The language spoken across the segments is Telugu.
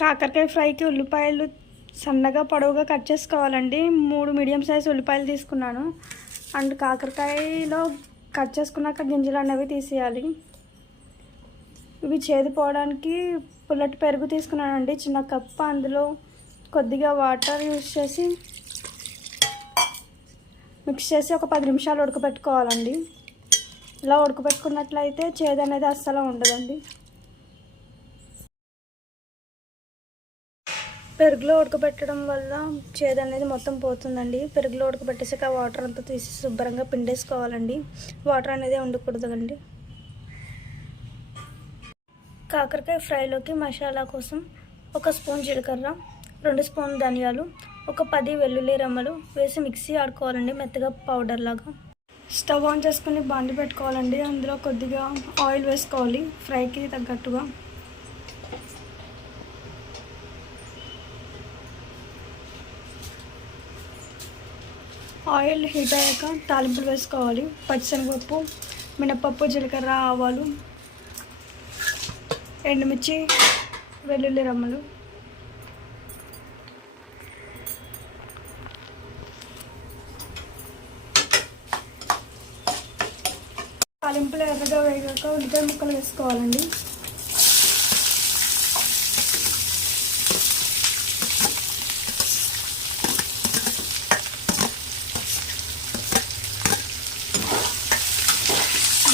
కాకరకాయ ఫ్రైకి ఉల్లిపాయలు సన్నగా పొడవుగా కట్ చేసుకోవాలండి. మూడు మీడియం సైజ్ ఉల్లిపాయలు తీసుకున్నాను. అండ్ కాకరకాయలో కట్ చేసుకున్నాక గింజలు అనేవి తీసేయాలి. ఇవి చేదుపోవడానికి పుల్లటి పెరుగు తీసుకున్నానండి. చిన్న కప్పు అందులో కొద్దిగా వాటర్ యూస్ చేసి మిక్స్ చేసి ఒక పది నిమిషాలు ఉడకబెట్టుకోవాలండి ఇలా ఉడకబెట్టుకున్నట్లయితే చేదు అనేది అస్సలు ఉండదండి. పెరుగులో ఉడకబెట్టడం వల్ల చేదు అనేది మొత్తం పోతుందండి. పెరుగులో ఉడకబెట్టేసాక ఆ వాటర్ అంతా తీసి శుభ్రంగా పిండేసుకోవాలండి. వాటర్ అనేది ఉండకూడదండి కాకరకాయ ఫ్రైలోకి మసాలా కోసం ఒక స్పూన్ జీలకర్ర రెండు స్పూన్ ధనియాలు ఒక పది వెల్లుల్లి రెమ్మలు వేసి మిక్సీ ఆడుకోవాలండి మెత్తగా పౌడర్ లాగా. స్టవ్ ఆన్ చేసుకుని బాండి పెట్టుకోవాలండి. అందులో కొద్దిగా ఆయిల్ వేసుకోవాలి ఫ్రైకి తగ్గట్టుగా. ఆయిల్ హీట్ అయ్యాక తాలింపులు వేసుకోవాలి. పచ్చిశనగపప్పు మినప్పప్పు జీలకర్ర ఆవాలు ఎండుమిర్చి వెల్లుల్లి రమ్మలు. తాలింపులు ఎర్రగా వేగాక ఉల్లిపాయ ముక్కలు వేసుకోవాలండి.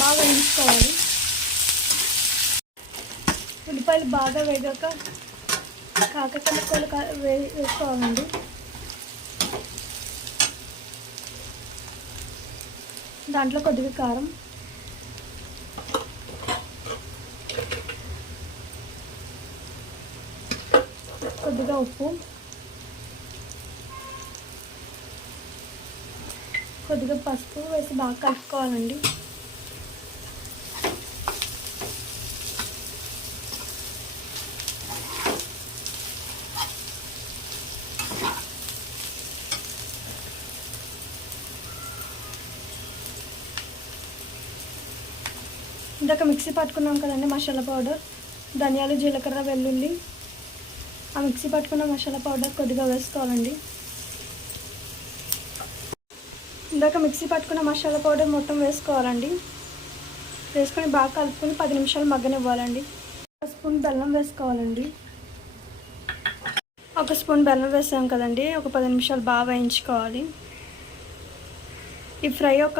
బాగా వేయించుకోవాలి ఉల్లిపాయలు బాగా వేగాక కాకరకాయ కా- వే వేసుకోవాలండి. దాంట్లో కొద్దిగా కారం. కొద్దిగా ఉప్పు. కొద్దిగా పసుపు వేసి బాగా కలుపుకోవాలండి. ఇందాక మిక్సీ పట్టుకున్నాం కదండి మసాలా పౌడర్ ధనియాలు జీలకర్ర వెల్లుల్లి. ఆ మిక్సీ పట్టుకున్న మసాలా పౌడర్ కొద్దిగా వేసుకోవాలండి. ఇందాక మిక్సీ పట్టుకున్న మసాలా పౌడర్ మొత్తం వేసుకోవాలండి. వేసుకొని బాగా కలుపుకొని పది నిమిషాలు మగ్గనివ్వాలండి. ఒక స్పూన్ బెల్లం వేసుకోవాలండి. ఒక స్పూన్ బెల్లం వేసాం కదండి ఒక పది నిమిషాలు బాగా వేయించుకోవాలి. ఈ ఫ్రై ఒక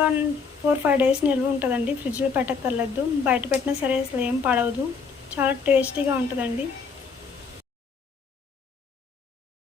ఫోర్ ఫైవ్ డేస్ నిల్వ ఉంటుందండి. ఫ్రిడ్జ్లో పెట్టక్కర్లేదు. బయట పెట్టినా సరే అసలు ఏం పడవదు. చాలా టేస్టీగా ఉంటుందండి.